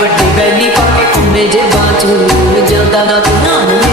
ਵੱਡੀ ਬੈਲੀ ਪਾ ਕੇ ਘੁੰਮੇ ਜੇ ਬਾਂਚੂ ਜਾਂਦਾ ਨਾ ਤੂੰ ਨਾਮ